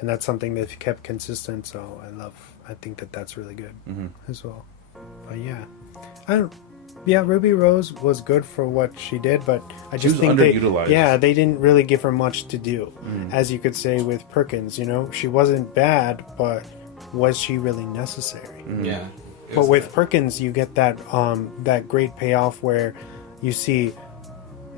and that's something they've kept consistent. So I think that's really good as well. But yeah, Ruby Rose was good for what she did, but I just think underutilized. they didn't really give her much to do, as you could say with Perkins. You know, she wasn't bad, but was she really necessary? Yeah. But with Perkins, you get that great payoff where you see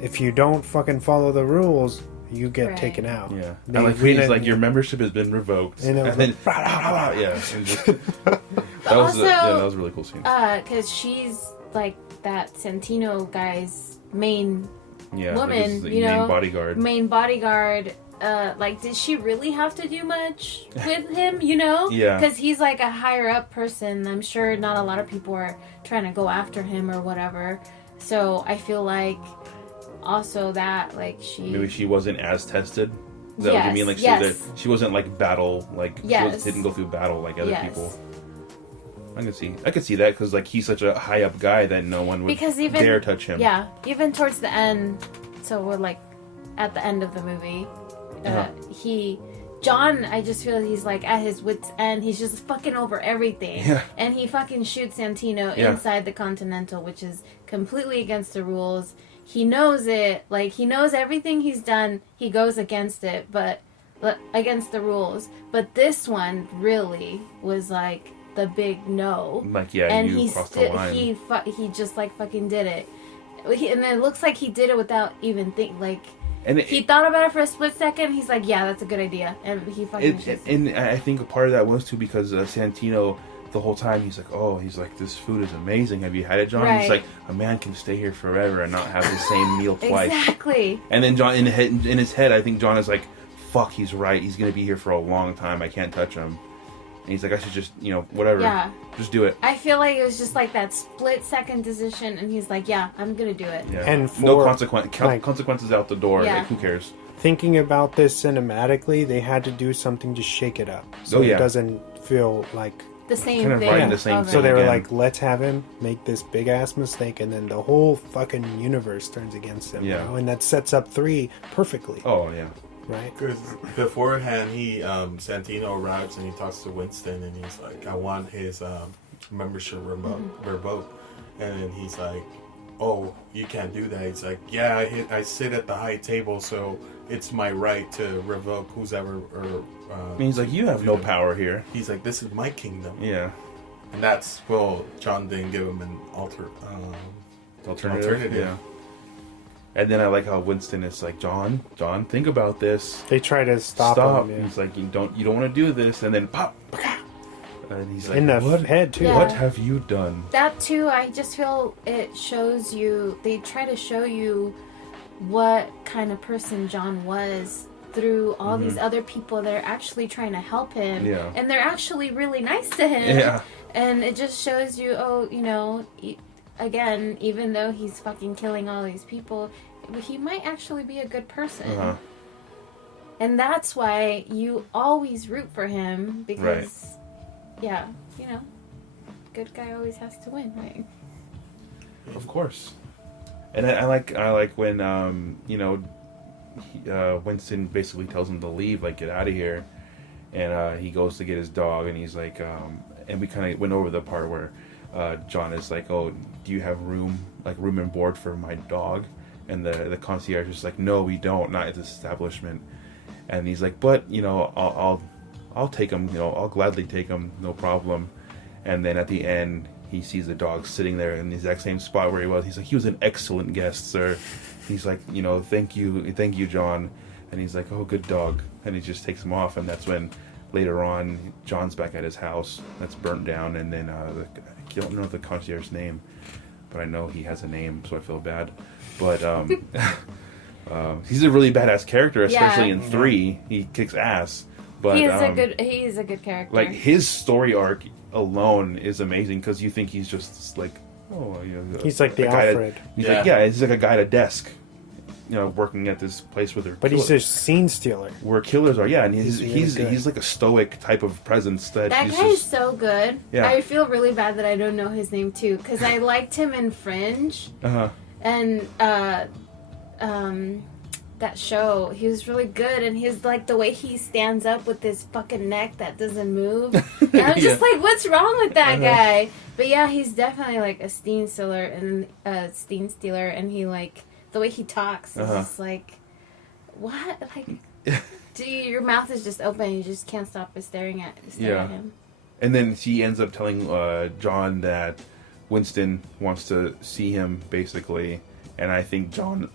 if you don't fucking follow the rules, you get taken out. Yeah, and like he's like your membership has been revoked, and then yeah, it was just, that was a really cool scene. Because she's like that Santino guy's main woman, you know, main bodyguard. Like, did she really have to do much with him, you know? Yeah. Because he's like a higher up person. I'm sure not a lot of people are trying to go after him or whatever. So I feel like also that, like, maybe she wasn't as tested. Is that what you mean? Like, she wasn't like battle, like, she didn't go through battle like other people. I could see that because, like, he's such a high up guy that no one would dare touch him. Yeah, even towards the end, so we're like at the end of the movie. John, I just feel he's like at his wit's end. He's just fucking over everything. Yeah. And he fucking shoots Santino inside the Continental, which is completely against the rules. He knows it. Like, he knows everything he's done. He goes against it, but against the rules. But this one really was like the big no. Like, and you crossed the line. He just like fucking did it. And it looks like he did it without even he thought about it for a split second. He's like, "Yeah, that's a good idea," and he fucking. And I think a part of that was too because Santino, the whole time he's like, "This food is amazing. Have you had it, John?" Right. He's like, "A man can stay here forever and not have the same meal twice." Exactly. And then John, in his head, I think John is like, "Fuck, he's right. He's gonna be here for a long time. I can't touch him." And he's like, "I should just, whatever, just do it." I feel like it was just like that split second decision, and he's like, "Yeah, I'm gonna do it." Yeah. And no consequences out the door. Yeah. Like, who cares? Thinking about this cinematically, they had to do something to shake it up, so it doesn't feel like the same thing. Right, the same thing. So they were like, "Let's have him make this big ass mistake, and then the whole fucking universe turns against him." Yeah, you know? And that sets up 3 perfectly. Oh yeah. Right. Because beforehand, Santino arrives and he talks to Winston and he's like, "I want his membership revoked," and then he's like, "Oh, you can't do that." He's like, "Yeah, I sit at the high table, so it's my right to revoke who's ever." He's like, "You have no power here." He's like, "This is my kingdom." Yeah. And that's John didn't give him an alternative. Yeah. And then I like how Winston is like, John, think about this. They try to stop him. Yeah. He's like, you don't want to do this, and then pop, and he's like, in the head too. Yeah. What have you done? That too, I just feel it shows you. They try to show you what kind of person John was through all these other people that are actually trying to help him, and they're actually really nice to him. Yeah. And it just shows you, again, even though he's fucking killing all these people, he might actually be a good person. Uh-huh. And that's why you always root for him, because, good guy always has to win, right? Of course. And I like when, Winston basically tells him to leave, like, get out of here. And he goes to get his dog, and he's like, and we kind of went over the part where John is like, "Oh, do you have room and board for my dog?" And the concierge is like, "No, we don't, not at this establishment." And he's like, "But I'll take him. I'll gladly take him, no problem." And then at the end, he sees the dog sitting there in the exact same spot where he was. He's like, "He was an excellent guest, sir." He's like, "Thank you, John." And he's like, "Oh, good dog." And he just takes him off, and that's when later on John's back at his house that's burnt down, and then I don't know the concierge's name, but I know he has a name, so I feel bad. But he's a really badass character, especially in 3. He kicks ass. But he is a good character. Like, his story arc alone is amazing, because you think he's just like, he's like the Alfred. He's like a guy at a desk, working at this place where they're. But he's a scene stealer. Where killers are, and he's like a stoic type of presence that guy is so good. Yeah. I feel really bad that I don't know his name too, because I liked him in Fringe. Uh-huh. And that show. He was really good, and his like the way he stands up with his fucking neck that doesn't move. And I'm just like, what's wrong with that guy? But yeah, he's definitely like a scene stealer, and he like the way he talks is just like, what? Like, your mouth is just open, and you just can't stop staring at him. And then she ends up telling John that Winston wants to see him, basically. And I think John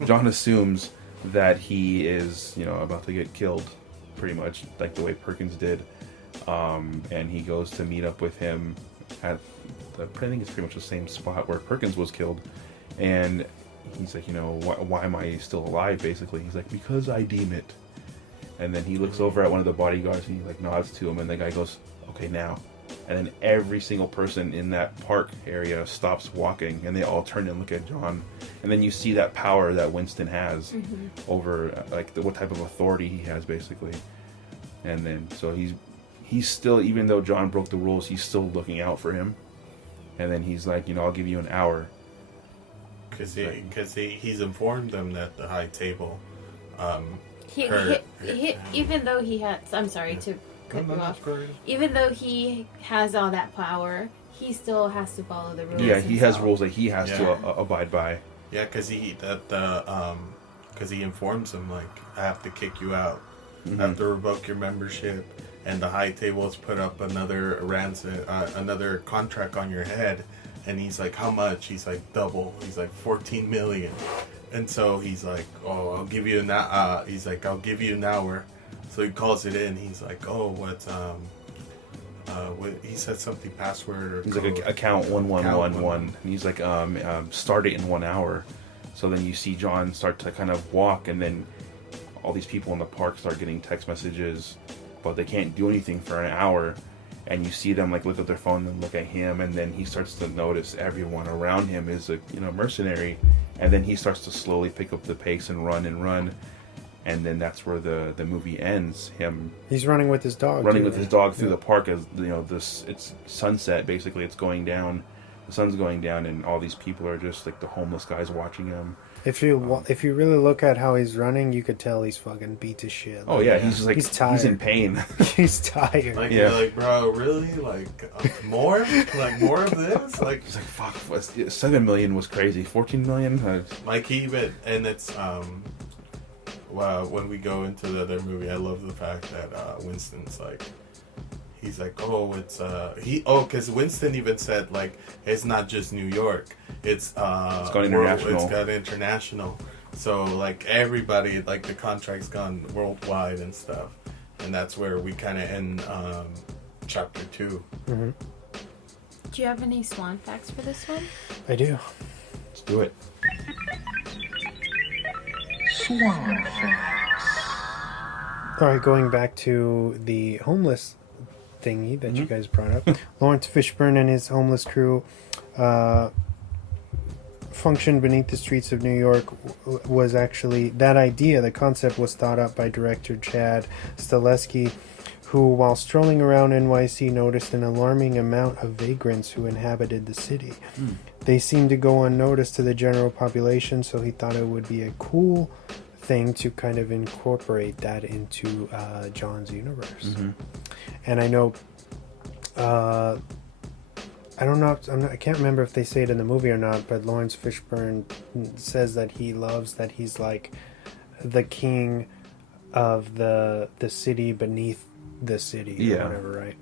assumes that he is, about to get killed, pretty much, like the way Perkins did. And he goes to meet up with him at, I think it's pretty much the same spot where Perkins was killed. And he's like, why am I still alive, basically? He's like, because I deem it. And then he looks over at one of the bodyguards and he like nods to him, and the guy goes, okay, now. And then every single person in that park area stops walking, and they all turn and look at John. And then you see that power that Winston has over, like, what type of authority he has, basically. And then, so he's still, even though John broke the rules, he's still looking out for him. And then he's like, I'll give you an hour. Because he's informed them that the high table... even though he has... I'm sorry to cut you off. Even though he has all that power, he still has to follow the rules. Yeah, he has rules that he has to abide by. Yeah, because he informs him, like, I have to kick you out. I have to revoke your membership. And the high table has put up another another contract on your head. And he's like, how much? He's like, double. He's like, 14 million. And so he's like, oh, I'll give you I'll give you an hour. So he calls it in. He's like, oh, he said something, password or he's code. like, account 1111. And he's like, start it in 1 hour. So then you see John start to kind of walk, and then all these people in the park start getting text messages, but they can't do anything for an hour. And you see them like look at their phone and look at him, and then he starts to notice everyone around him is a mercenary, and then he starts to slowly pick up the pace and run, and then that's where the movie ends. He's running with his dog. His dog through the park as it's sunset, basically. It's going down, the sun's going down, and all these people are just like the homeless guys watching him. If you really look at how he's running, you could tell he's fucking beat to shit. Oh yeah, he's just like, he's tired. He's in pain. He's tired. Like, you're like, bro, really? Like, more? Like, more of this? Like, he's like, fuck, 7 million was crazy. 14 million? Like, he even, and it's, when we go into the other movie, I love the fact that Winston's like, he's like, oh, it's, because Winston even said, like, it's not just New York. It's gone international. It's got international. So, like, everybody, like, the contract's gone worldwide and stuff. And that's where we kind of end chapter 2. Mm-hmm. Do you have any swan facts for this one? I do. Let's do it. Swan facts. All right, going back to the homeless thingy that you guys brought up. Lawrence Fishburne and his homeless crew functioned beneath the streets of New York. Was actually that idea, the concept was thought up by director Chad Stahelski, who, while strolling around NYC, noticed an alarming amount of vagrants who inhabited the city. They seemed to go unnoticed to the general population, so he thought it would be a cool thing to kind of incorporate that into John's universe. And I know, I can't remember if they say it in the movie or not, but Lawrence Fishburne says that he loves that he's like the king of the city beneath the city or whatever, right?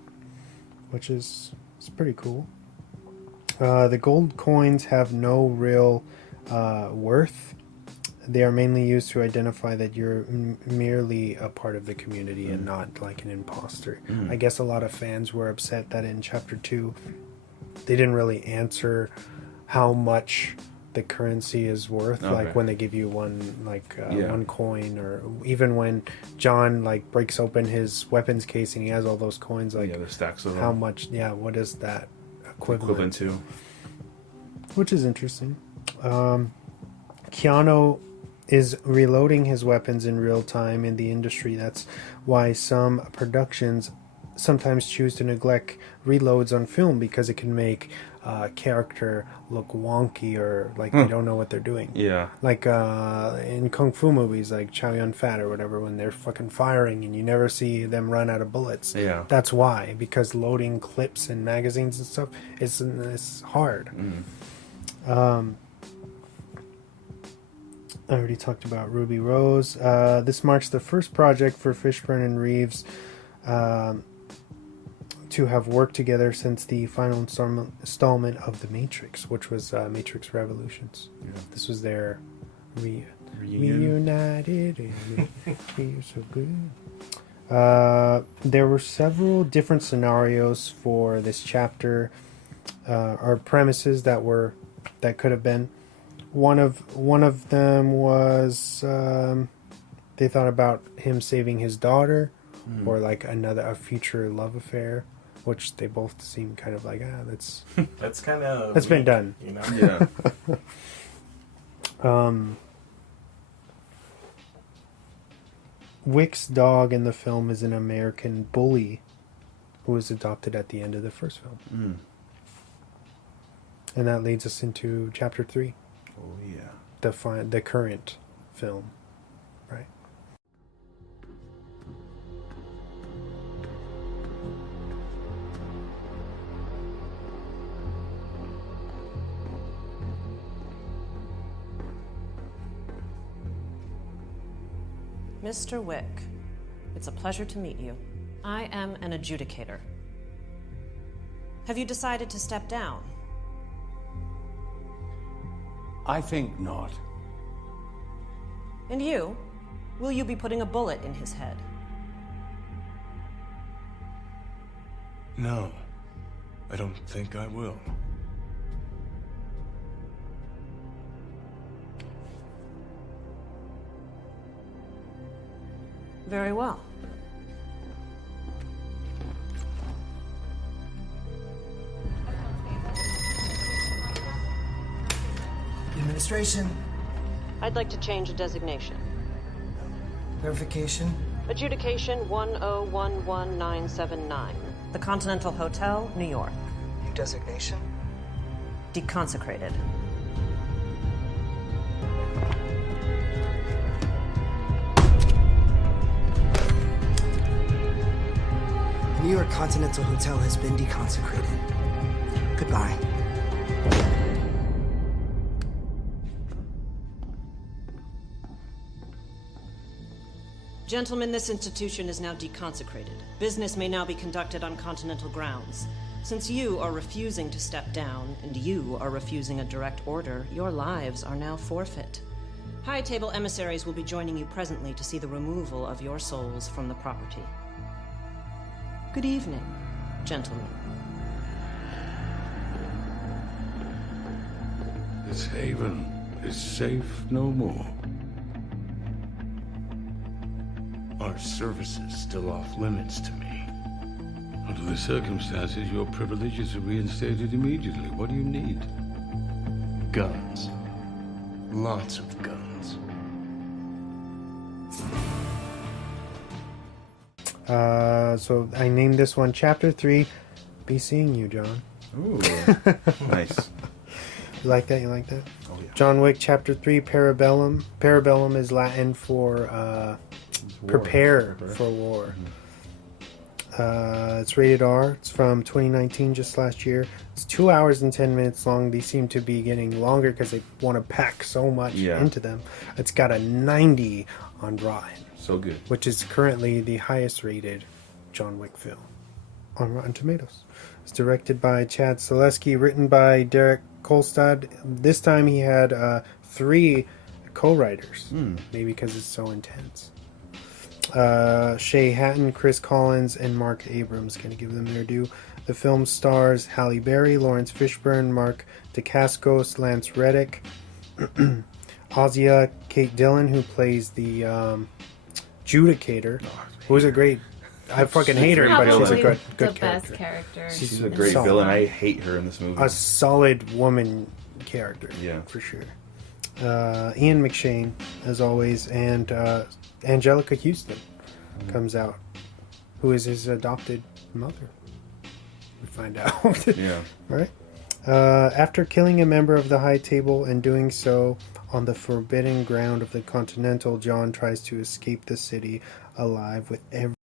Which is, it's pretty cool. The gold coins have no real worth. They are mainly used to identify that you're merely a part of the community and not like an imposter. I guess a lot of fans were upset that in chapter 2 they didn't really answer how much the currency is worth. Like when they give you one coin, or even when John like breaks open his weapons case and he has all those coins, like the stacks of them. How much? Yeah, what is that equivalent to? Which is interesting. Keanu is reloading his weapons in real time in the industry. That's why some productions sometimes choose to neglect reloads on film because it can make character look wonky or like they don't know what they're doing. Yeah. Like in kung fu movies, like Chow Yun Fat or whatever, when they're fucking firing and you never see them run out of bullets. Yeah. That's why, because loading clips and magazines and stuff is hard. I already talked about Ruby Rose. This marks the first project for Fishburne and Reeves to have worked together since the final installment of The Matrix, which was Matrix Revolutions. Yeah. This was their Reunion. reunited and we feel so good. There were several different scenarios for this chapter, or premises that could have been. One of them was they thought about him saving his daughter, or like a future love affair, which they both seem kind of like that's kind of that's been done. You know? Yeah. Wick's dog in the film is an American bully who was adopted at the end of the first film. And that leads us into chapter 3. Oh yeah. The current film, right? Mr. Wick, it's a pleasure to meet you. I am an adjudicator. Have you decided to step down? I think not. And you? Will you be putting a bullet in his head? No, I don't think I will. Very well. Administration. I'd like to change a designation. Verification. Adjudication 1011979. The Continental Hotel, New York. New designation. Deconsecrated. The New York Continental Hotel has been deconsecrated. Goodbye. Gentlemen, this institution is now deconsecrated. Business may now be conducted on Continental grounds. Since you are refusing to step down, and you are refusing a direct order, your lives are now forfeit. High Table emissaries will be joining you presently to see the removal of your souls from the property. Good evening, gentlemen. This haven is safe no more. Our services still off limits to me. Under the circumstances, your privileges are reinstated immediately. What do you need? Guns. Lots of guns. So I named this one Chapter 3, Be Seeing You, John. Ooh. Nice. You like that? You like that? Oh yeah. John Wick, Chapter 3, Parabellum. Parabellum is Latin for prepare for war. It's rated R. It's from 2019, just last year. It's 2 hours and 10 minutes long. These seem to be getting longer because they want to pack so much into them. It's got a 90 on Rotten. So good. Which is currently the highest rated John Wick film on Rotten Tomatoes. It's directed by Chad Zaleski, written by Derek Kolstad. This time he had 3 co-writers, maybe because it's so intense. Shay Hatton, Chris Collins, and Mark Abrams. Gonna give them their due. The film stars Halle Berry, Lawrence Fishburne, Mark Dacascos, Lance Reddick, Ozia Kate Dillon, who plays the Judicator, who's a great. I fucking hate her, but she's a good the character. best character. She's a great solid. villain. I hate her in this movie. A solid woman character, for sure. Ian McShane, as always, and Angelica Houston comes out, who is his adopted mother. We find out. Yeah. Right? After killing a member of the High Table and doing so on the forbidden ground of the Continental, John tries to escape the city alive with every